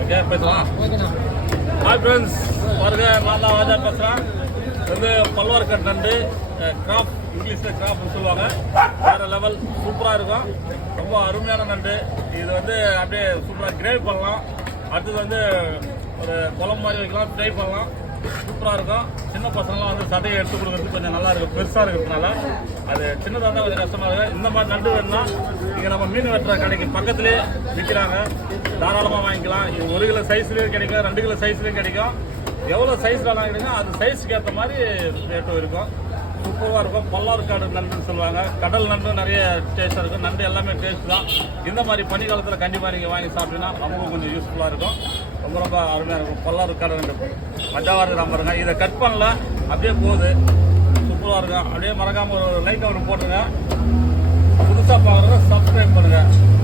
Okay பேசலாம். Hi friends, பாருங்க நான் தான் ராஜா பேசுகிறேன். வந்து பல்வார் கட் நண்டு கிராப், இங்கிலீஷில் கிராப்னு சொல்லுவாங்க. வேறு லெவல் சூப்பராக இருக்கும், ரொம்ப அருமையான நண்டு. இது வந்து அப்படியே சூப்பராக கிரேவி பண்ணலாம். அடுத்தது வந்து ஒரு குழம்பு மாதிரி வைக்கலாம், ஃப்ரை பண்ணலாம், சூப்பராக இருக்கும். சின்ன பசங்களாம் வந்து சதையை எடுத்து கொடுக்குறது கொஞ்சம் நல்லா இருக்கும், பெருசாக இருக்கிறதுனால. அது சின்னதாக இருந்தால் கொஞ்சம் கஷ்டமாக இருக்குது. இந்த மாதிரி நண்டு வேணும்னா இங்கே நம்ம மீன் வெட்டுற கடைக்கு பக்கத்துலேயே விற்கிறாங்க, தாராளமாக வாங்கிக்கலாம். இது 1 கிலோ சைஸ்லேயும் கிடைக்கும், 2 கிலோ சைஸ்லேயும் கிடைக்கும். எவ்வளோ சைஸில் வாங்கிடுங்க அந்த சைஸுக்கு ஏற்ற மாதிரி ரேட்டும் இருக்கும். சூப்பராக இருக்கும். பல்லார்காடு நண்டுன்னு சொல்லுவாங்க. கடல் நண்டு நிறைய டேஸ்ட்டாக இருக்கும். நண்டு எல்லாமே டேஸ்ட் தான். இந்த மாதிரி பனிக்காலத்தில் கண்டிப்பாக நீங்கள் வாங்கி சாப்பிட்டீங்கன்னா நமக்கு கொஞ்சம் யூஸ்ஃபுல்லாக இருக்கும். ரொம்ப ரொம்ப அருமையாக இருக்கும். பல்லார்காடு நண்டு மஜாவாக இருக்கிற பாருங்க. இதை கட் பண்ணல, அப்படியே போகுது, சூப்பராக இருக்கும். அப்படியே மறக்காமல் ஒரு லைக் ஒன்று போட்டுருங்க. புதுசாக பார்க்குறத சப்ஸ்கிரைப் பண்ணுங்கள்.